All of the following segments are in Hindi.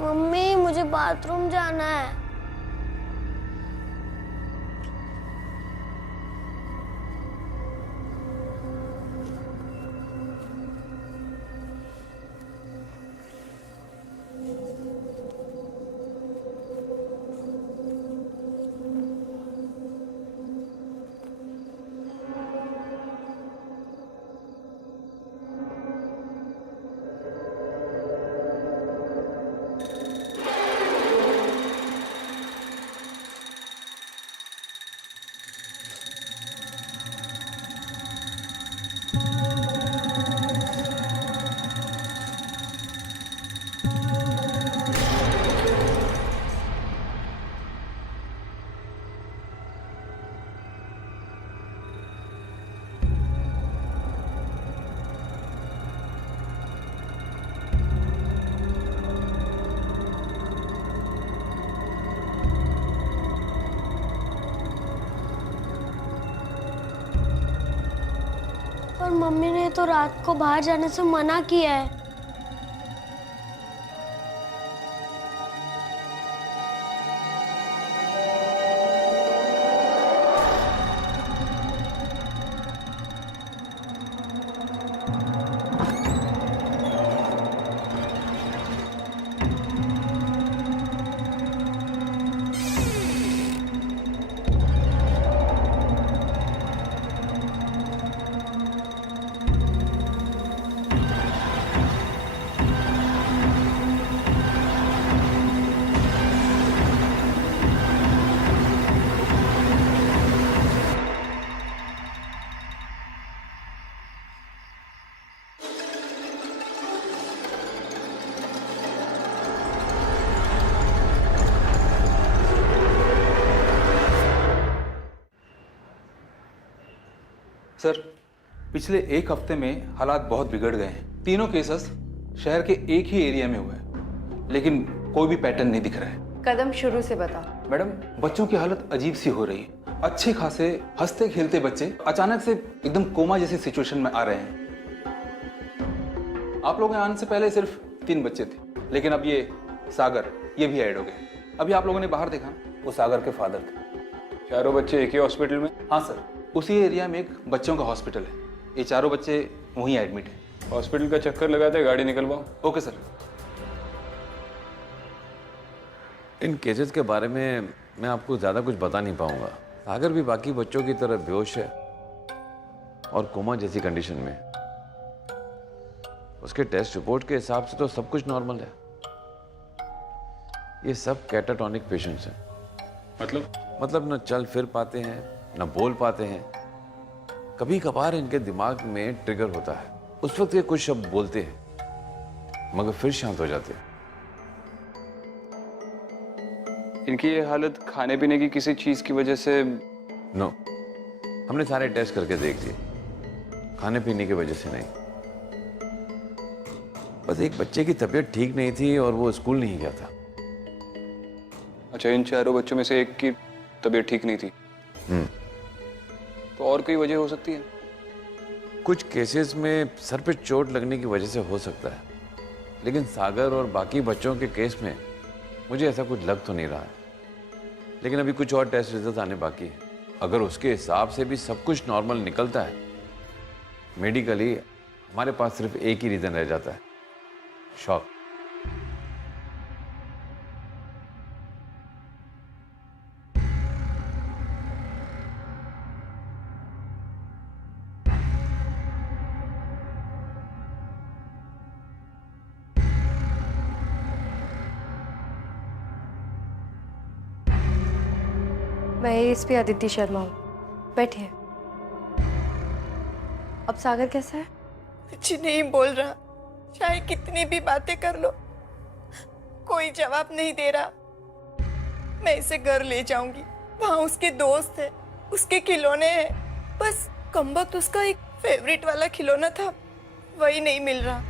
मम्मी मुझे बाथरूम जाना है। पर मम्मी ने तो रात को बाहर जाने से मना किया है। सर, पिछले एक हफ्ते में हालात बहुत बिगड़ गए हैं। तीनों केसेस शहर के एक ही एरिया में हुए हैं, लेकिन कोई भी पैटर्न नहीं दिख रहा है। कदम शुरू से बता। मैडम, बच्चों की हालत अजीब सी हो रही है। अच्छे खासे हंसते खेलते बच्चे अचानक से एकदम कोमा जैसी सिचुएशन में आ रहे हैं। आप लोगों के आने से पहले सिर्फ 3 बच्चे थे, लेकिन अब ये सागर ये भी ऐड हो गए। अभी आप लोगों ने बाहर देखा, वो सागर के फादर थे। चारों बच्चे एक ही हॉस्पिटल में? हाँ सर, उसी एरिया में एक बच्चों का हॉस्पिटल है। ये चारों बच्चे वहीं एडमिट हैं। हॉस्पिटल का चक्कर लगाते गाड़ी निकलवाओ। Okay sir. इन केसेस के बारे में मैं आपको ज़्यादा कुछ बता नहीं पाऊंगा। सागर भी बाकी बच्चों की तरह बेहोश है और कोमा जैसी कंडीशन में। उसके टेस्ट रिपोर्ट के हिसाब से तो सब कुछ नॉर्मल है। ये सब कैटाटॉनिक पेशेंट्स हैं। मतलब न चल फिर पाते हैं, न बोल पाते हैं। कभी कभार इनके दिमाग में ट्रिगर होता है, उस वक्त ये कुछ शब्द बोलते हैं मगर फिर शांत हो जाते हैं। इनकी ये हालत खाने पीने की किसी चीज की वजह से? नो, हमने सारे टेस्ट करके देख लिए, खाने पीने की वजह से नहीं। बस एक बच्चे की तबीयत ठीक नहीं थी और वो स्कूल नहीं गया था। अच्छा, इन चारों बच्चों में से एक की तबीयत ठीक नहीं थी? तो और कोई वजह हो सकती है? कुछ केसेस में सर पे चोट लगने की वजह से हो सकता है, लेकिन सागर और बाकी बच्चों के केस में मुझे ऐसा कुछ लग तो नहीं रहा है। लेकिन अभी कुछ और टेस्ट रिजल्ट आने बाकी है। अगर उसके हिसाब से भी सब कुछ नॉर्मल निकलता है, मेडिकली हमारे पास सिर्फ एक ही रीजन रह जाता है, शॉक। मैं एएसपी आदित्य शर्मा हूँ, बैठिए। अब सागर कैसा है? कुछ नहीं बोल रहा, चाहे कितनी भी बातें कर लो कोई जवाब नहीं दे रहा। मैं इसे घर ले जाऊंगी, वहां उसके दोस्त है, उसके खिलौने हैं। बस कमबख्त उसका एक फेवरेट वाला खिलौना था, वही नहीं मिल रहा।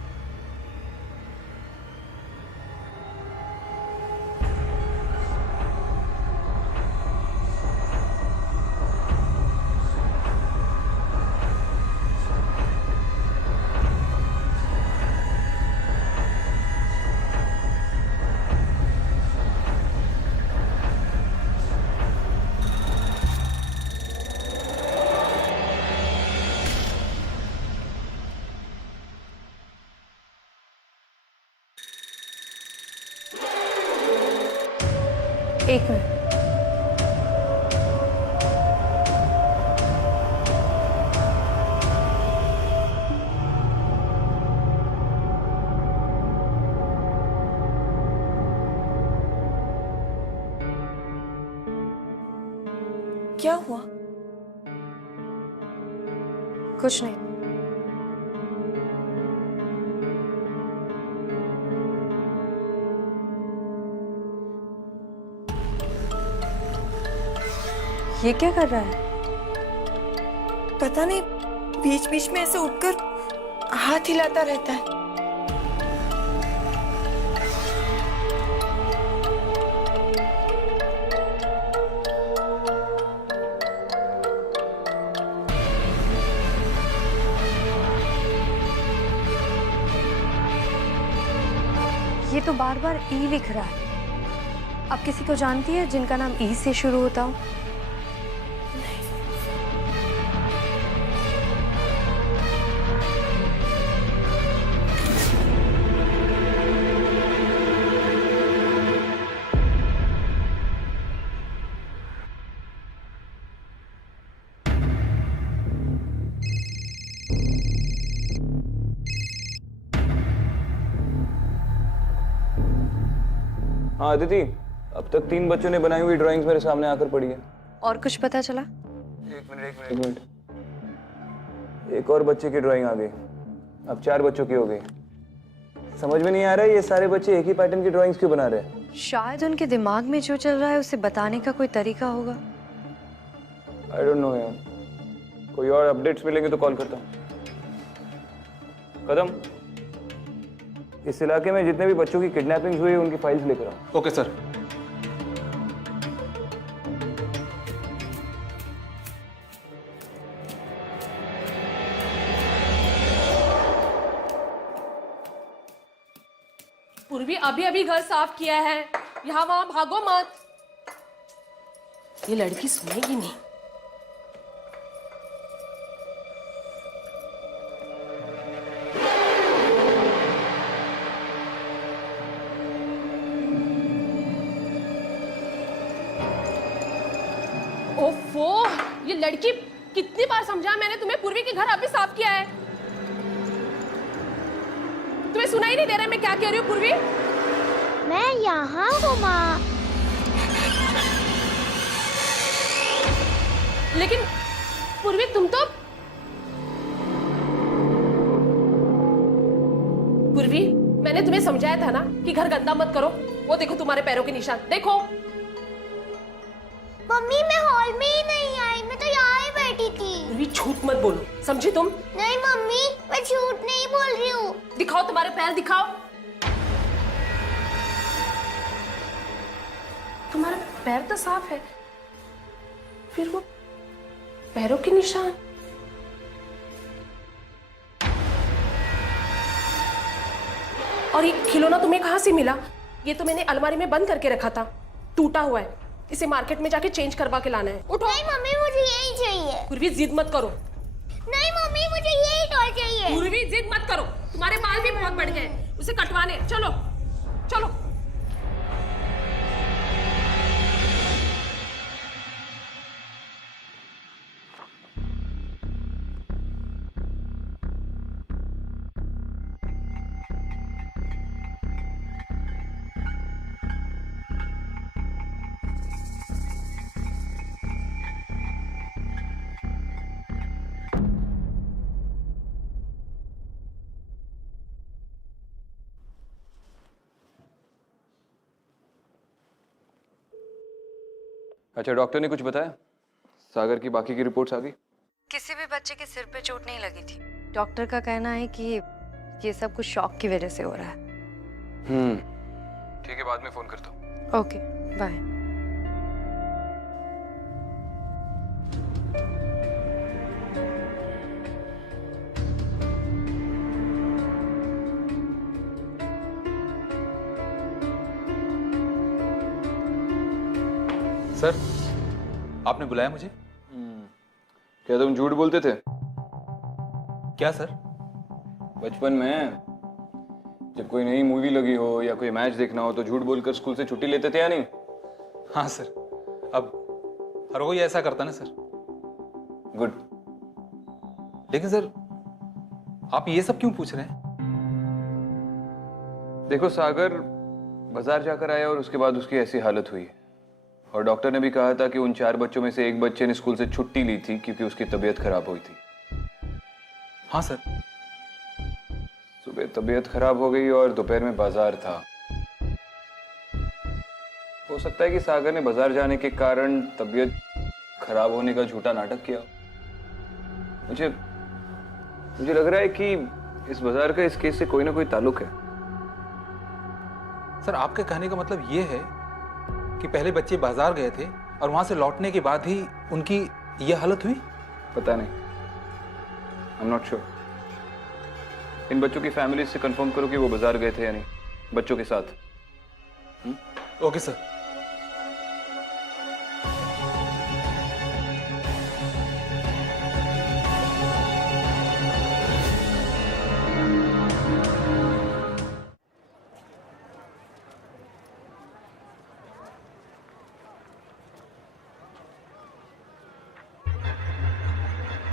एक मिनट। क्या हुआ? कुछ नहीं। ये क्या कर रहा है? पता नहीं, बीच बीच में ऐसे उठकर हाथ हिलाता रहता है। ये तो बार बार ई लिख रहा है। आप किसी को जानती है जिनका नाम ई से शुरू होता हो? हाँ अदिति, अब तक 3 बच्चों ने बनाई हुई ड्राइंग्स मेरे सामने आकर पड़ी है। और कुछ पता चला? एक मिनट। एक और बच्चे की ड्राइंग आ गई। अब 4 बच्चों की हो गई। समझ में नहीं आ रहा है ये सारे बच्चे एक ही पैटर्न की ड्राइंग्स क्यों बना रहे हैं। शायद उनके दिमाग में जो चल रहा है उसे बताने का कोई तरीका होगा। आई डोंट नो यार, कोई और अपडेट्स मिलेंगे तो कॉल करता हूँ। कदम, इस इलाके में जितने भी बच्चों की किडनैपिंग हुई है उनकी फाइल्स लेकर आओ। Okay sir. पूर्वी अभी अभी घर साफ किया है, यहाँ वहां भागो मत। ये लड़की सुनेगी नहीं। ओफो, ये लड़की, कितनी बार समझाया मैंने तुम्हें, पूर्वी के घर अभी साफ किया है। तुम्हें सुनाई नहीं दे रहा है मैं क्या कह रही हूँ पूर्वी? मैं यहाँ हूँ माँ। लेकिन पूर्वी तुम तो, पूर्वी मैंने तुम्हें समझाया था ना कि घर गंदा मत करो। वो देखो तुम्हारे पैरों के निशान, देखो। मम्मी मैं हॉल में ही नहीं आई, मैं तो यहाँ ही बैठी थी। पूर्वी झूठ मत बोलो, समझी तुम? नहीं मम्मी, मैं झूठ नहीं बोल रही हूँ। दिखाओ तुम्हारे पैर, दिखाओ। तुम्हारा पैर तो साफ है, फिर वो पैरों के निशान। और ये खिलौना तुम्हें कहां से मिला? ये तो मैंने अलमारी में बंद करके रखा था, टूटा हुआ है। इसे मार्केट में जाके चेंज करवा के लाना है। उठो। नहीं मम्मी, मुझे यही चाहिए। पूर्वी जिद मत करो। नहीं मम्मी, मुझे यही टॉय चाहिए। पूर्वी जिद मत करो, तुम्हारे बाल भी बहुत बढ़ गए, उसे कटवाने। चलो चलो। अच्छा, डॉक्टर ने कुछ बताया? सागर की बाकी की रिपोर्ट्स आ गई? किसी भी बच्चे के सिर पे चोट नहीं लगी थी। डॉक्टर का कहना है कि ये सब कुछ शॉक की वजह से हो रहा है। ठीक है, बाद में फोन करता हूँ। Okay, bye. सर, आपने बुलाया मुझे? क्या तुम झूठ बोलते थे? क्या सर? बचपन में जब कोई नई मूवी लगी हो या कोई मैच देखना हो तो झूठ बोलकर स्कूल से छुट्टी लेते थे या नहीं? हाँ सर, अब हर कोई ऐसा करता ना सर। गुड। लेकिन सर, आप ये सब क्यों पूछ रहे हैं? देखो सागर बाजार जाकर आया और उसके बाद उसकी ऐसी हालत हुई है, और डॉक्टर ने भी कहा था कि उन 4 बच्चों में से एक बच्चे ने स्कूल से छुट्टी ली थी क्योंकि उसकी तबीयत खराब हुई थी। हाँ सर। सुबह तबीयत खराब हो गई और दोपहर में बाजार था। हो सकता है कि सागर ने बाजार जाने के कारण तबीयत खराब होने का झूठा नाटक किया। मुझे लग रहा है कि इस बाजार का इस केस से कोई ना कोई ताल्लुक है। सर, आपके कहने का मतलब ये है कि पहले बच्चे बाजार गए थे और वहां से लौटने के बाद ही उनकी यह हालत हुई? पता नहीं, आई एम नॉट श्योर। इन बच्चों की फैमिली से कंफर्म करो कि वो बाजार गए थे या नहीं, बच्चों के साथ। Okay sir.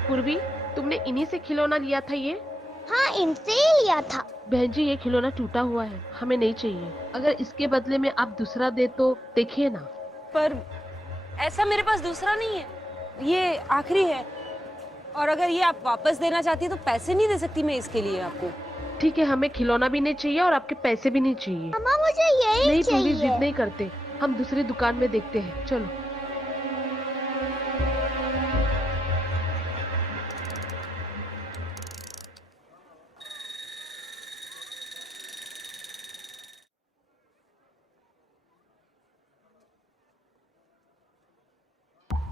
पूर्वी, तुमने इन्हीं से खिलौना लिया था ये? हाँ, इनसे ही लिया था। बहन जी, ये खिलौना टूटा हुआ है, हमें नहीं चाहिए। अगर इसके बदले में आप दूसरा दे तो देखिए ना। पर ऐसा मेरे पास दूसरा नहीं है, ये आखिरी है। और अगर ये आप वापस देना चाहती है तो पैसे नहीं दे सकती मैं इसके लिए आपको। ठीक है, हमें खिलौना भी नहीं चाहिए और आपके पैसे भी नहीं चाहिए। मम्मा मुझे यही नहीं पूरी चाहिए। जिद नहीं करते, हम दूसरी दुकान में देखते हैं, चलो।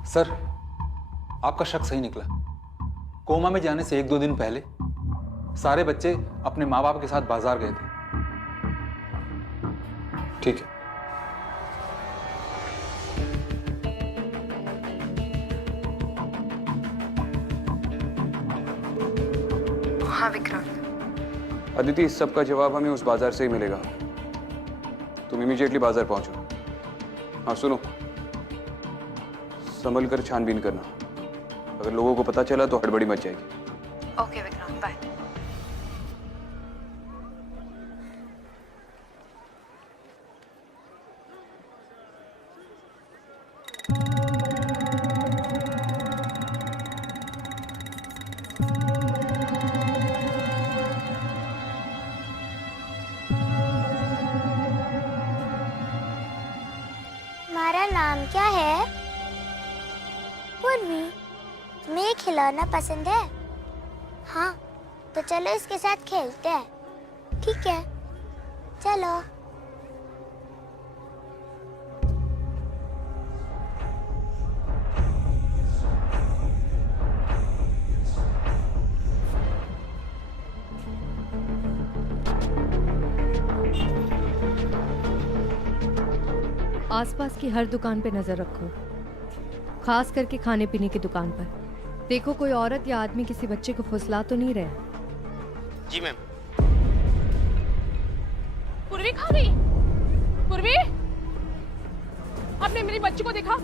सर, आपका शक सही निकला। कोमा में जाने से 1-2 दिन पहले सारे बच्चे अपने माँ बाप के साथ बाजार गए थे। ठीक है। हाँ विक्रांत। अदिति, इस सब का जवाब हमें उस बाजार से ही मिलेगा। तुम इमीडिएटली बाजार पहुंचो। हाँ सुनो, संभल कर छानबीन करना। अगर लोगों को पता चला तो हड़बड़ी मच जाएगी। Okay Vikrant, bye. तुम्हारा नाम क्या है? पूर्वी, तुम्हें ये खिलौना पसंद है? हाँ, तो चलो इसके साथ खेलते हैं। ठीक है, चलो। आसपास की हर दुकान पे नजर रखो, खास करके खाने पीने की दुकान पर। देखो कोई औरत या आदमी किसी बच्चे को फुसला तो नहीं रहे। जी मैम। पूर्वी कहाँ गई? पूर्वी, आपने मेरी बच्ची को देखा?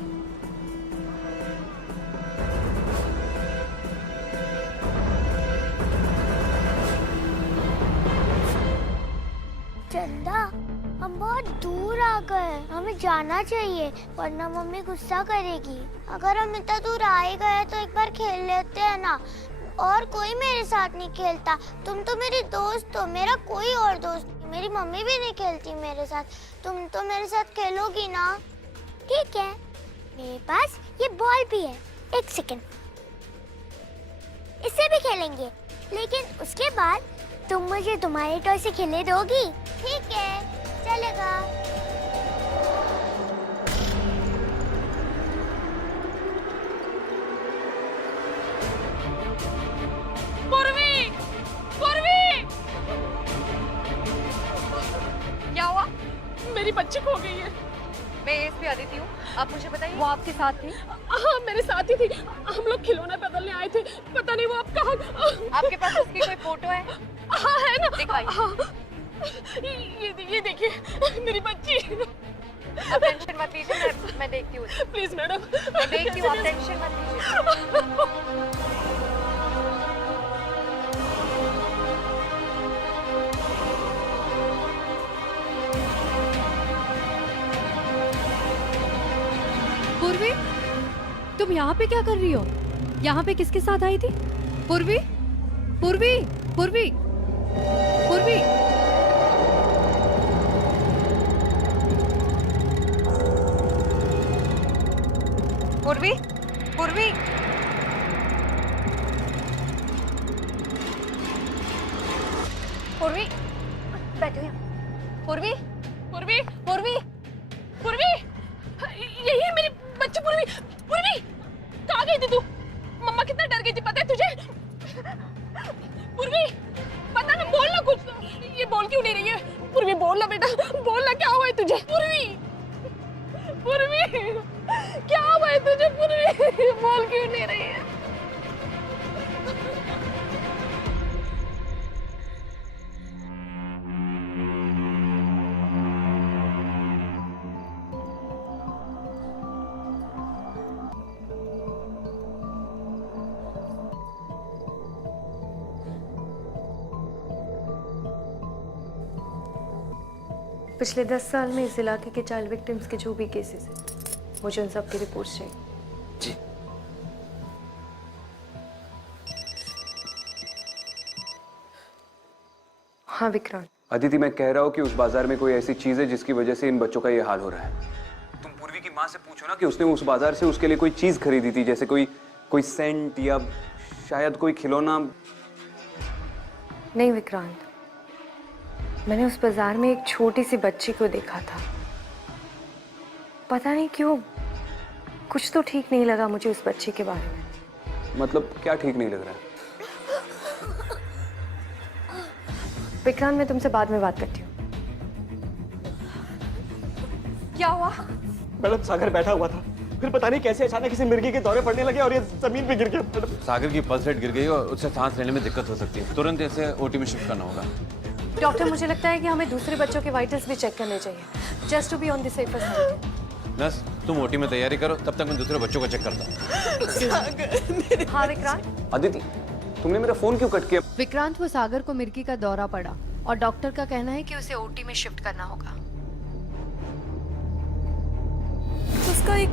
चंदा, हम बहुत दूर आ गए, हमें जाना चाहिए वरना मम्मी गुस्सा करेगी। अगर हम इतना दूर आ ही गए तो एक बार खेल लेते हैं ना। और कोई मेरे साथ नहीं खेलता। तुम तो मेरी दोस्त हो, मेरा कोई और दोस्त नहीं। मेरी मम्मी भी नहीं खेलती मेरे साथ। तुम तो मेरे साथ खेलोगी ना? ठीक है, मेरे पास ये बॉल भी है। एक सेकंड, इससे भी खेलेंगे, लेकिन उसके बाद तुम मुझे तुम्हारे टॉय से खेलने दोगी? ठीक है, चलेगा। पूर्वी, पूर्वी, क्या हुआ? मेरी बच्ची खो गई है। मैं एएसपी अदिति हूँ, आप मुझे बताइए वो आपके साथ थी? हाँ, मेरे साथ ही थी। हम लोग खिलौना बदलने आए थे, पता नहीं वो आप कहाँ। आपके पास उसकी कोई फोटो है? हाँ है ना, दिखाइए। हाँ। ये देखिए मेरी बच्ची। अब टेंशन मत लीजिए, मैं देखती हूँ, प्लीज मैडम, मैं देखती हूँ, आप टेंशन मत लीजिए। पूर्वी, तुम यहाँ पे क्या कर रही हो? यहाँ पे किसके साथ आई थी? पूर्वी, पूर्वी, पूर्वी, पूर्वी। पूर्वी, पूर्वी, पूर्वी, बैठो यहाँ। पूर्वी, पूर्वी, पूर्वी, पूर्वी, यही है मेरी बच्ची पूर्वी। पूर्वी, कहाँ गई थी तू? मम्मा कितना डर गई थी पता है तुझे? पूर्वी, पता ना, बोलना कुछ। ये बोल क्यों नहीं रही है? पूर्वी बोलना बेटा, बोलना क्या हुआ है तुझे? पूर्वी, पूर्वी, क्या हुआ है तुझे? पूर्वी, बोल क्यों नहीं रही है? पिछले 10 साल में इस इलाके के चाइल्ड विक्टिम्स के जो भी केसेस हैं, मुझे उन सब की रिपोर्ट्स चाहिए। जी। हाँ विक्रांत, अदिति, मैं कह रहा हूँ कि उस बाजार में कोई ऐसी चीज है जिसकी वजह से इन बच्चों का ये हाल हो रहा है। तुम पूर्वी की माँ से पूछो ना कि उसने उस बाजार से उसके लिए कोई चीज खरीदी थी, जैसे कोई सेंट या शायद कोई खिलौना। नहीं विक्रांत, मैंने उस बाजार में एक छोटी सी बच्ची को देखा था। पता नहीं क्यों कुछ तो ठीक नहीं लगा मुझे उस बच्ची के बारे में। मतलब क्या ठीक नहीं लग रहा है? विक्रांत, मैं तुमसे बाद में बात करती हूँ। क्या हुआ? मैडम, सागर बैठा हुआ था, फिर पता नहीं कैसे अचानक किसी मिर्गी के दौरे पड़ने लगे और ये जमीन पे गिर गया। मैडम, सागर की पल्स रेट गिर गई और उससे सांस लेने में दिक्कत हो सकती है। तुरंत इसे ओटी में शिफ्ट करना होगा। डॉक्टर, मुझे लगता है कि हमें दूसरे बच्चों के वाइटल्स भी चेक करने चाहिए, just to be on the safer side. Nurse, तुम ओटी में तैयारी करो, तब तक मैं दूसरे बच्चों को चेक करता हूँ। हाँ विक्रांत। अदिति, तुमने मेरा फोन क्यों कट किया? विक्रांत, वो सागर को मिर्गी का दौरा पड़ा और डॉक्टर का कहना है कि उसे ओटी में शिफ्ट करना होगा। उसका एक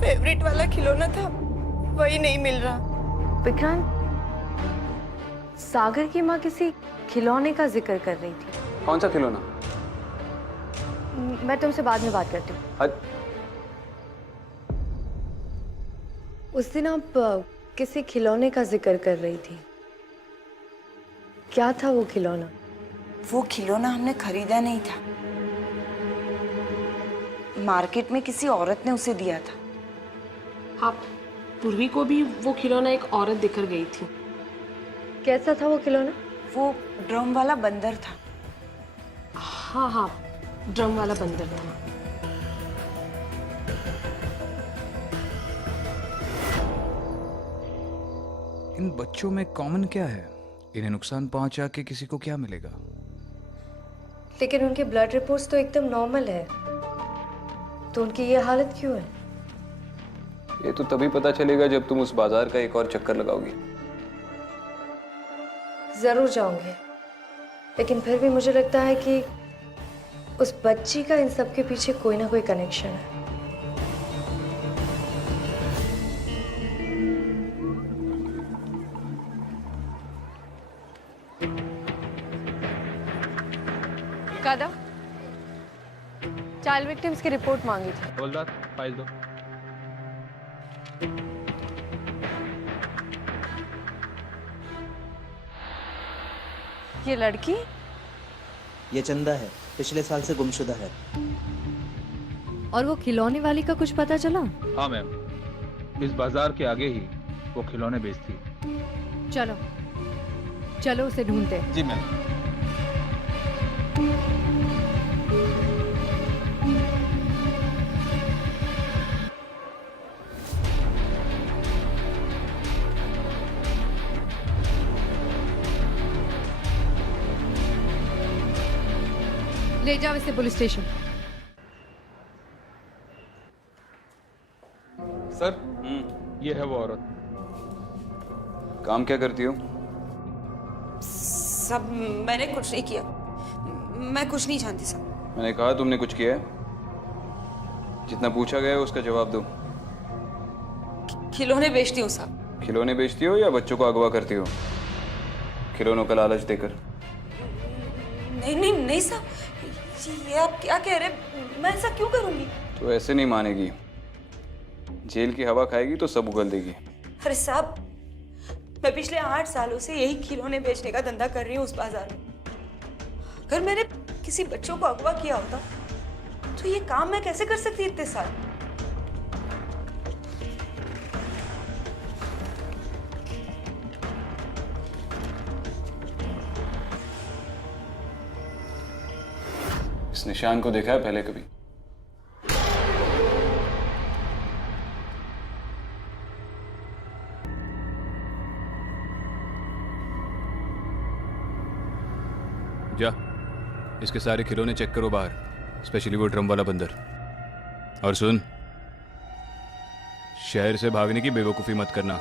फेवरेट वाला खिलौना था, वही नहीं मिल रहा। विक्रांत, सागर की माँ किसी खिलौने का जिक्र कर रही थी। कौन सा खिलौना? मैं तुमसे बाद में बात करती हूँ। उस दिन आप किसी खिलौने का जिक्र कर रही थी, क्या था वो खिलौना? वो खिलौना हमने खरीदा नहीं था, मार्केट में किसी औरत ने उसे दिया था। हाँ, पूर्वी को भी वो खिलौना एक औरत देकर गई थी। कैसा था वो खिलौना? वो ड्रम वाला बंदर था। हाँ हाँ, ड्रम वाला बंदर था। इन बच्चों में कॉमन क्या है? इन्हें नुकसान पहुंचा के किसी को क्या मिलेगा? लेकिन उनके ब्लड रिपोर्ट्स तो एकदम नॉर्मल है, तो उनकी ये हालत क्यों है? ये तो तभी पता चलेगा जब तुम उस बाजार का एक और चक्कर लगाओगी। जरूर जाऊंगी, लेकिन फिर भी मुझे लगता है कि उस बच्ची का इन सब के पीछे कोई ना कोई कनेक्शन है। कादा, चाइल्ड विक्टिम्स की रिपोर्ट मांगी थी। हवलदार, फाइल दो। ये लड़की? ये चंदा है, पिछले साल से गुमशुदा है। और वो खिलौने वाली का कुछ पता चला? हाँ मैम, इस बाजार के आगे ही वो खिलौने बेचती। चलो चलो उसे ढूंढते। जी मैम। ले जाओ इसे पुलिस स्टेशन। ये है वो औरत। काम क्या करती हो? सब मैंने कुछ नहीं किया, मैं कुछ नहीं जानती सब। मैंने कहा तुमने कुछ किया है? जितना पूछा गया है उसका जवाब दो। खिलौने बेचती हूँ साहब। खिलौने बेचती हो या बच्चों को अगवा करती हो खिलौनों का लालच देकर? नहीं नहीं नहीं साहब, ये आप क्या कह रहे हैं? मैं ऐसा क्यों करूंगी? तो ऐसे नहीं मानेगी, जेल की हवा खाएगी तो सब उगल देगी। अरे साहब, मैं पिछले 8 सालों से यही खिलौने बेचने का धंधा कर रही हूँ उस बाजार में। अगर मैंने किसी बच्चों को अगवा किया होता तो ये काम मैं कैसे कर सकती इतने साल? इस निशान को देखा है पहले कभी? जा, इसके सारे खिलौने चेक करो बाहर, स्पेशली वो ड्रम वाला बंदर। और सुन, शहर से भागने की बेवकूफ़ी मत करना।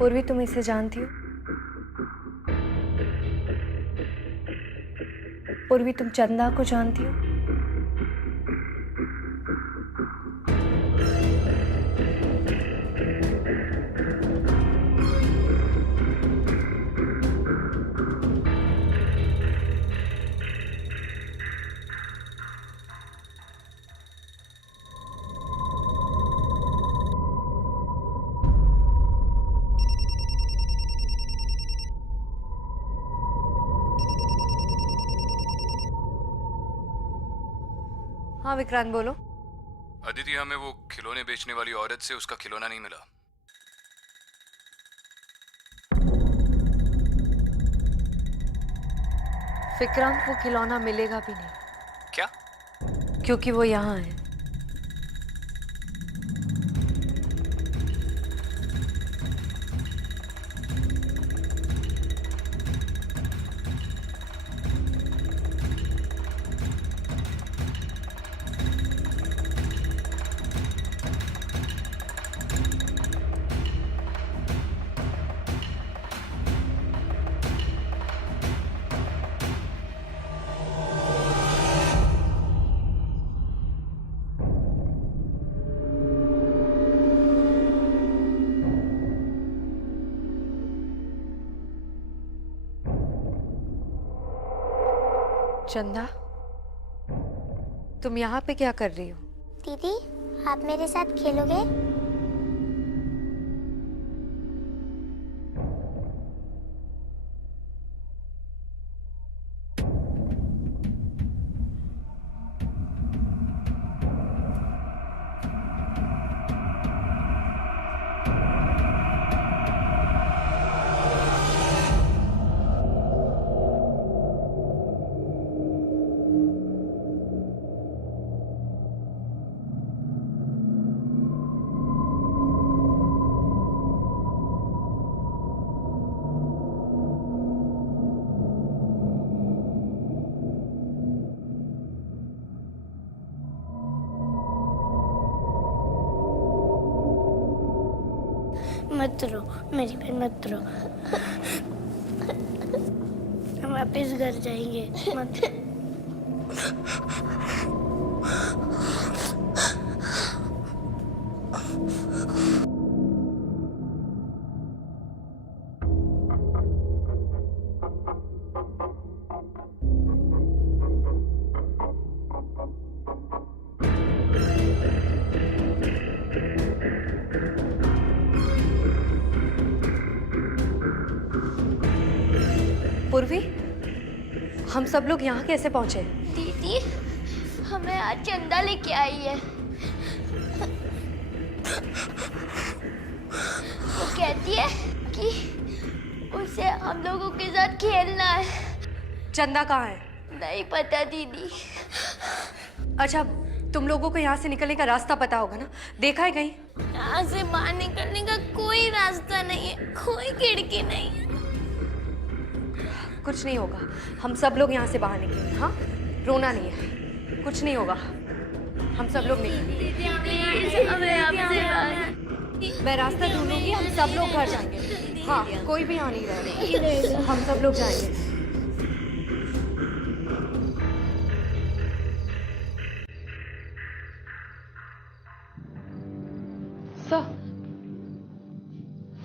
पूर्वी, तुम इसे जानती हो? पूर्वी, तुम चंदा को जानती हो? हाँ विक्रांत, बोलो। अदिति, हमें वो खिलौने बेचने वाली औरत से उसका खिलौना नहीं मिला। विक्रांत, वो खिलौना मिलेगा भी नहीं। क्या? क्योंकि वो यहाँ है। चंदा, तुम यहाँ पे क्या कर रही हो? दीदी, आप मेरे साथ खेलोगे? मत रो मेरी बहन, मत रो। हम वापस घर जाएंगे, मत। पूर्वी, हम सब लोग यहाँ कैसे पहुँचे? दीदी हमें आज चंदा लेके आई है। वो कहती है कि उसे हम लोगों के साथ खेलना है। चंदा कहाँ है? नहीं पता दीदी। अच्छा, तुम लोगों को यहाँ से निकलने का रास्ता पता होगा ना? देखा है कहीं? यहाँ से बाहर निकलने का कोई रास्ता नहीं है, कोई खिड़की नहीं है। कुछ नहीं होगा, हम सब लोग यहाँ से बाहर निकलेंगे। हाँ, रोना नहीं है, कुछ नहीं होगा, हम सब लोग निकलेंगे। मैं रास्ता ढूंढूंगी, हम सब लोग घर जाएंगे। हाँ, कोई भी यहाँ नहीं रहेगा, हम सब लोग जाएंगे। सर,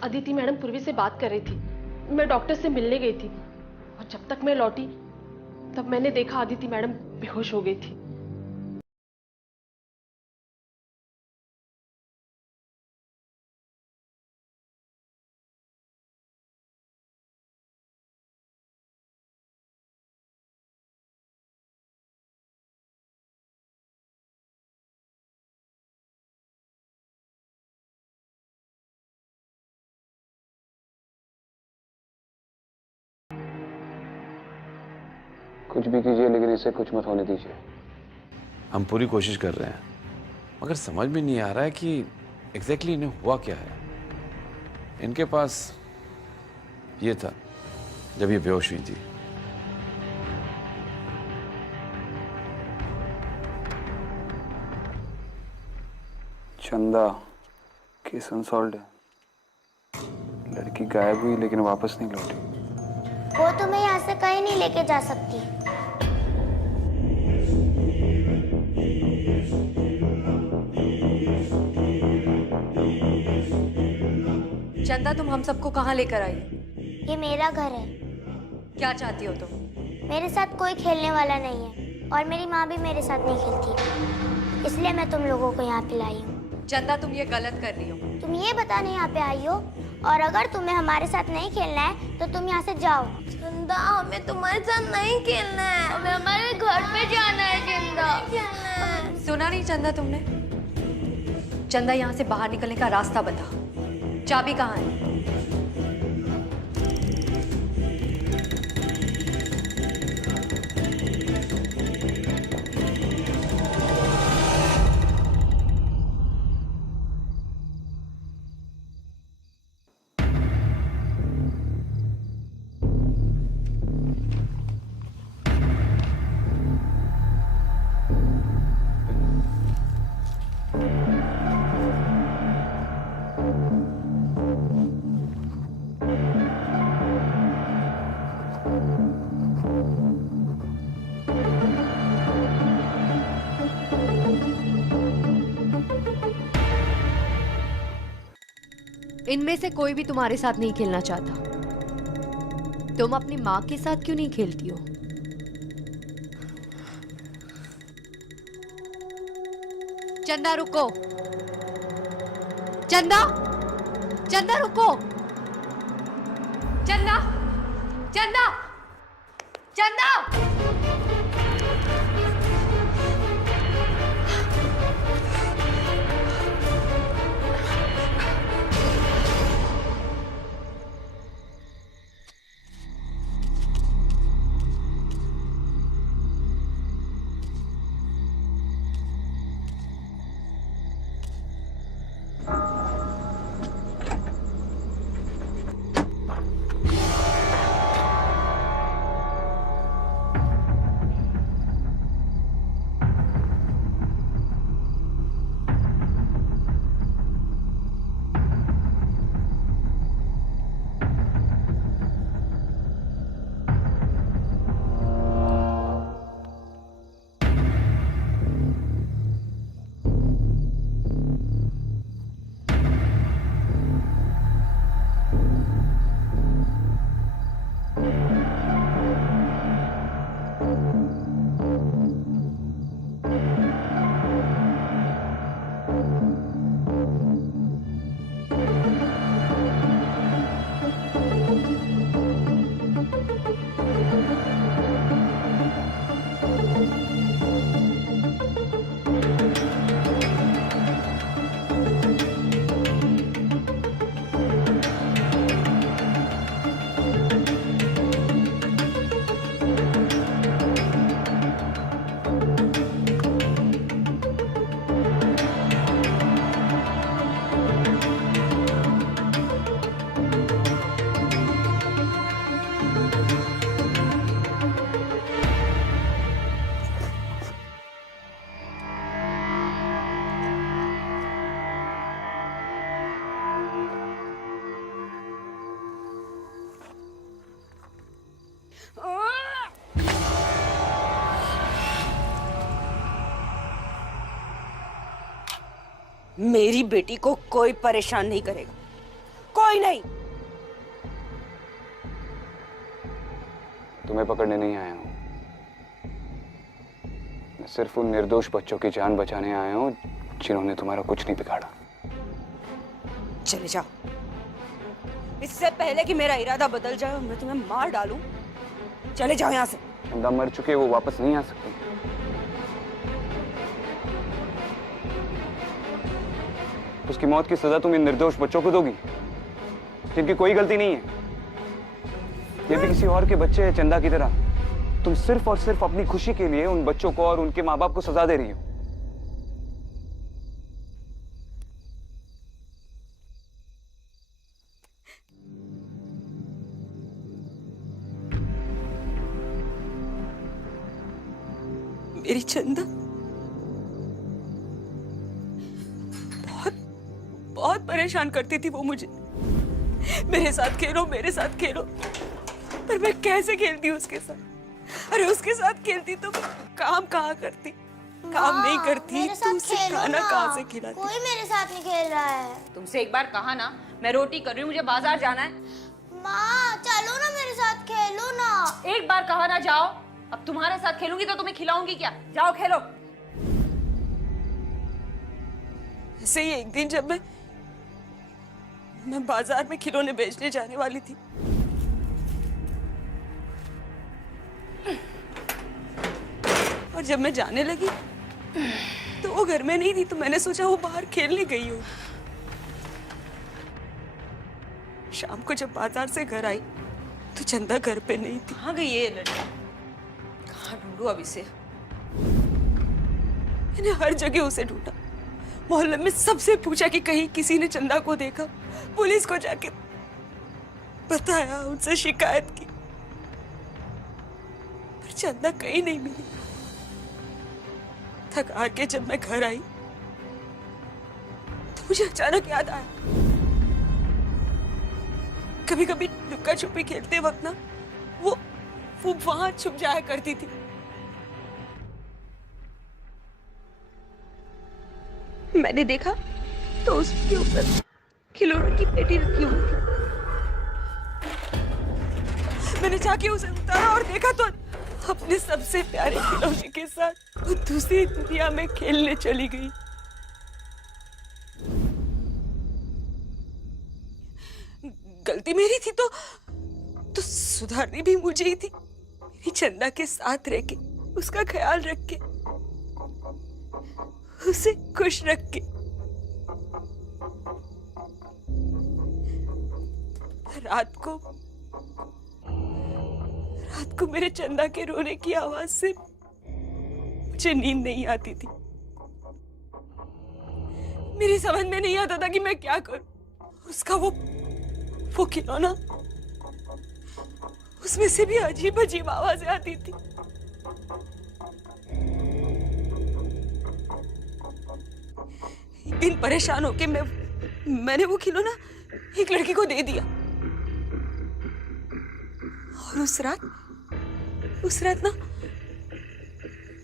अदिति मैडम पूर्वी से बात कर रही थी। मैं डॉक्टर से मिलने गई थी और जब तक मैं लौटी तब मैंने देखा अदिति मैडम बेहोश हो गई थी। कुछ भी कीजिए लेकिन इसे कुछ मत होने दीजिए। हम पूरी कोशिश कर रहे हैं, मगर समझ में नहीं आ रहा है कि एग्जैक्टली इन्हें हुआ क्या है। इनके पास ये था जब ये बेहोश हुई थी। चंदा केस अनसॉल्व्ड है। लड़की गायब हुई लेकिन वापस नहीं लौटी। वो तुम्हें यहाँ से कहीं नहीं लेके जा सकती। चंदा, तुम हम सबको कहाँ लेकर आई? ये मेरा घर है। क्या चाहती हो तुम? मेरे साथ कोई खेलने वाला नहीं है और मेरी माँ भी मेरे साथ नहीं खेलती, इसलिए मैं तुम लोगों को यहाँ पे लाई हूँ। चंदा, तुम ये गलत कर रही हो। तुम ये बताने यहाँ पे आई हो, और अगर तुम्हें हमारे साथ नहीं खेलना है तो तुम यहाँ से जाओ। चंदा, हमें तुम्हारे साथ नहीं खेलना है, हमें हमारे घर पे जाना है। चंदा, सुना नहीं चंदा तुमने? चंदा, यहाँ से बाहर निकलने का रास्ता बता। चाबी कहाँ है? इनमें से कोई भी तुम्हारे साथ नहीं खेलना चाहता। तुम अपनी माँ के साथ क्यों नहीं खेलती हो? चंदा, रुको। चंदा, चंदा रुको। चंदा, चंदा, चंदा। मेरी बेटी को कोई परेशान नहीं करेगा, कोई नहीं। तुम्हें पकड़ने नहीं आया हूं, मैं सिर्फ उन निर्दोष बच्चों की जान बचाने आया हूं जिन्होंने तुम्हारा कुछ नहीं बिगाड़ा। चले जाओ, इससे पहले कि मेरा इरादा बदल जाए और मैं तुम्हें मार डालूं। चले जाओ यहाँ से। चंदा मर चुके, वो वापस नहीं आ सकते। उसकी मौत की सजा तुम इन निर्दोष बच्चों को दोगी जिनकी कोई गलती नहीं है। ये भी किसी और के बच्चे हैं चंदा की तरह। तुम सिर्फ और सिर्फ अपनी खुशी के लिए उन बच्चों को और उनके माँ बाप को सजा दे रही हो। मेरी चंदा बहुत परेशान करती थी वो मुझे। मेरे साथ खेलो, मेरे साथ खेलो, पर मैं कैसे खेलती उसके साथ? अरे उसके साथ खेलती तो काम कहाँ करती, काम नहीं करती तो उसे खाना कहाँ से खिलाती? कोई मेरे साथ नहीं खेल रहा है। तुमसे एक बार कहा ना, मैं रोटी कर रही हूँ, मुझे बाजार जाना है। माँ चलो ना मेरे साथ खेलो ना। एक बार कहा ना जाओ, अब तुम्हारे साथ खेलूंगी तो तुम्हें खिलाऊंगी क्या? जाओ खेलो। ऐसे ही एक दिन जब मैं बाजार में खिलौने बेचने जाने वाली थी, और जब मैं जाने लगी तो वो घर में नहीं थी, तो मैंने सोचा वो बाहर खेलने गई हो। शाम को जब बाजार से घर आई तो चंदा घर पे नहीं थी। कहाँ गई ये लड़की? कहाँ ढूंढूं अब इसे? मैंने हर जगह उसे ढूंढा, मोहल्ले में सबसे पूछा कि कहीं किसी ने चंदा को देखा, पुलिस को जाके बताया, उनसे शिकायत की, पर चंदा कहीं नहीं मिली। थक हार के जब मैं घर आई तो मुझे अचानक याद आया, कभी कभी लुक्का छुपी खेलते वक्त ना वो वहां छुप जाया करती थी। मैंने देखा तो उसके ऊपर खिलौनों की पेटी रखी हुई थी। मैंने जाके उसे उतारा और देखा तो अपने सबसे प्यारे खिलौने के साथ वो दूसरी दुनिया में खेलने चली गई। गलती मेरी थी तो सुधारनी भी मुझे ही थी। मेरी चंदा के साथ रह के, उसका ख्याल रख के, उसे खुश रख के। रात को मेरे चंदा के रोने की आवाज से मुझे नींद नहीं आती थी। मेरी समझ में नहीं आता था कि मैं क्या करूं। उसका वो खिलौना, उसमें से भी अजीब अजीब आवाजें आती थी। एक दिन परेशान होके मैंने वो खिलौना एक लड़की को दे दिया, और उस रात ना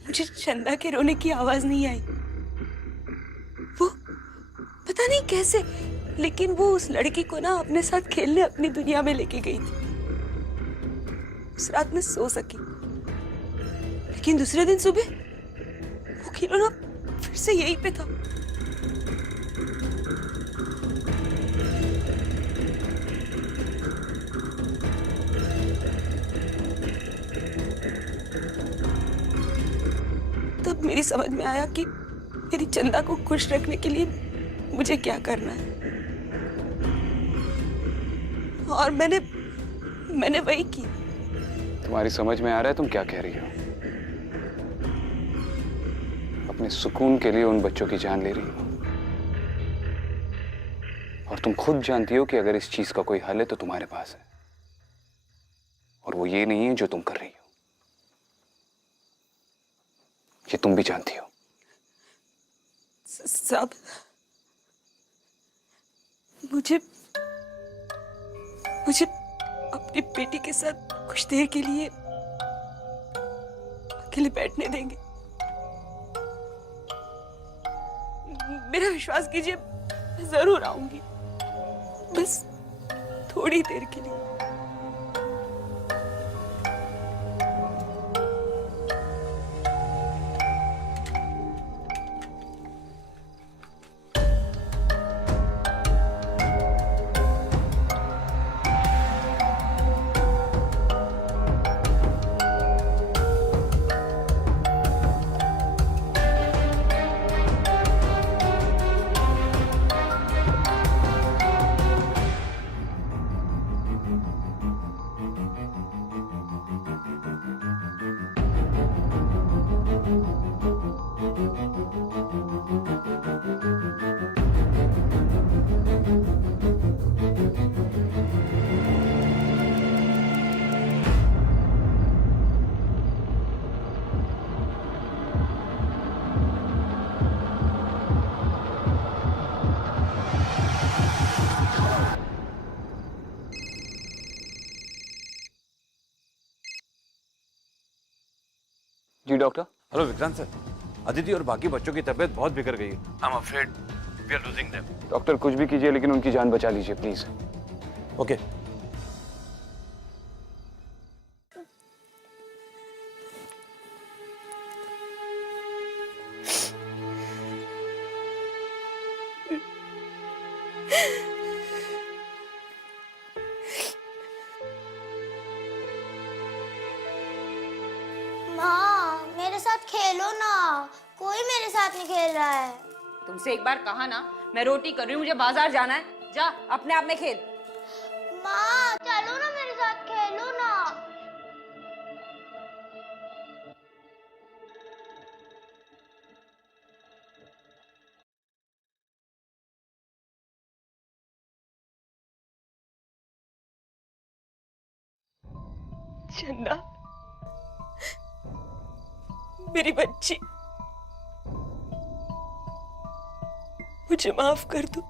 मुझे चंदा के रोने की आवाज नहीं आई। वो पता नहीं कैसे, लेकिन वो उस लड़की को ना अपने साथ खेलने अपनी दुनिया में लेके गई थी। उस रात में सो सकी, लेकिन दूसरे दिन सुबह वो खिलौना फिर से यहीं पे था। तब मेरी समझ में आया कि मेरी चंदा को खुश रखने के लिए मुझे क्या करना है, और मैंने वही की। तुम्हारी समझ में आ रहा है तुम क्या कह रही हो? अपने सुकून के लिए उन बच्चों की जान ले रही हो, और तुम खुद जानती हो कि अगर इस चीज का कोई हल है तो तुम्हारे पास है, और वो ये नहीं है जो तुम कर रही हो। ये तुम भी जानती हो। सब मुझे अपनी बेटी के साथ कुछ देर के लिए अकेले बैठने देंगे? मेरा विश्वास कीजिए, मैं जरूर आऊंगी, बस थोड़ी देर के लिए। जी doctor. Hello Vikrant sir, Aditi और बाकी बच्चों की तबीयत बहुत बिगड़ गई है। I'm afraid we are losing them. Doctor कुछ भी कीजिए लेकिन उनकी जान बचा लीजिए प्लीज। ओके। माँ मेरे साथ खेलो ना, कोई मेरे साथ नहीं खेल रहा है। तुमसे एक बार कहा ना, मैं रोटी कर रही हूँ, मुझे बाजार जाना है, जा अपने आप में खेल। माँ चलो ना मेरे साथ खेलो ना। चंदा, मेरी बच्ची, मुझे माफ कर दो।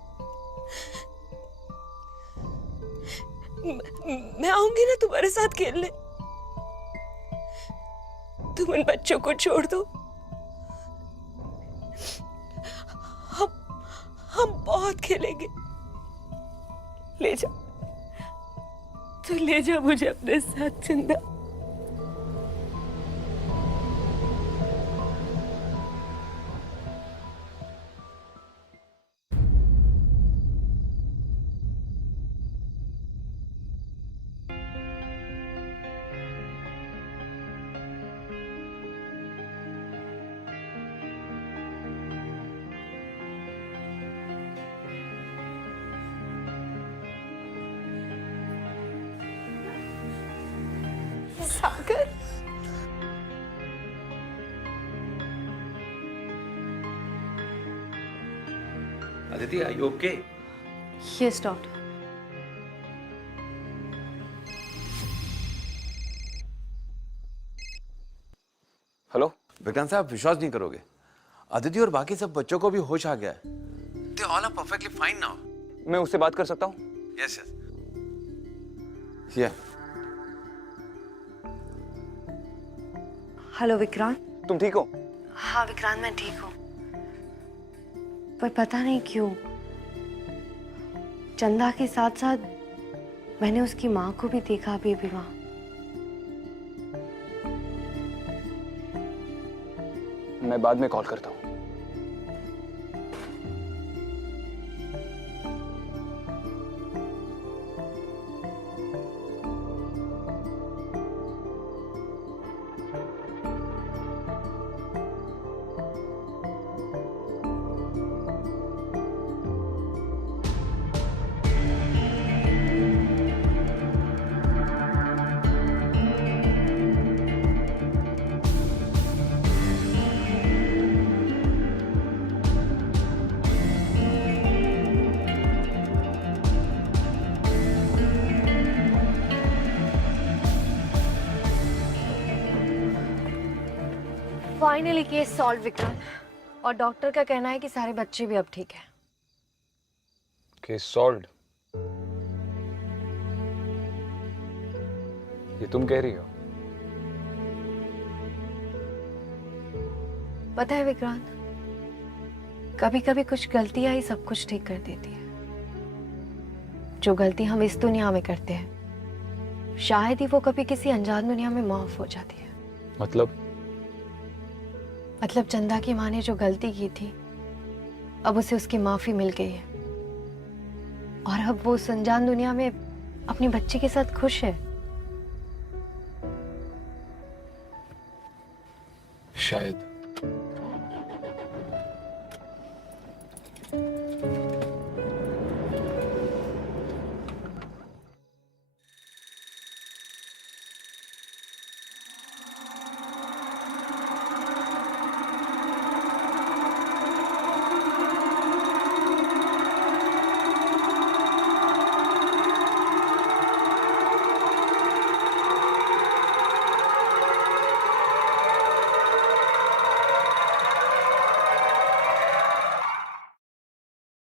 मैं आऊंगी ना तुम्हारे साथ खेलने, तुम उन बच्चों को छोड़ दो। हम बहुत खेलेंगे। ले जा, तो ले जा मुझे अपने साथ चंदा। Sagar, Aditi, are you okay? Yes doctor. Hello Vikrant साहब, आप विश्वास नहीं करोगे, अदिति और बाकी सब बच्चों को भी होश आ गया है। They all are perfectly fine now. मैं उससे बात कर सकता हूँ? Yes, yes. Yeah. Hello Vikrant. तुम ठीक हो? हाँ विक्रांत, मैं ठीक हूँ, पर पता नहीं क्यों चंदा के साथ साथ मैंने उसकी माँ को भी देखा अभी भी वहाँ। मैं बाद में कॉल करता हूँ। फाइनली केस सॉल्व विक्रांत, और डॉक्टर का कहना है कि सारे बच्चे भी अब ठीक है। Case solved? ये तुम कह रही हो? पता है विक्रांत, कभी कभी कुछ गलतियां ही सब कुछ ठीक कर देती है। जो गलती हम इस दुनिया में करते हैं शायद ही वो कभी किसी अनजान दुनिया में माफ हो जाती है। मतलब चंदा की माँ ने जो गलती की थी अब उसे उसकी माफी मिल गई है और अब वो उस अनजान दुनिया में अपनी बच्ची के साथ खुश है। शायद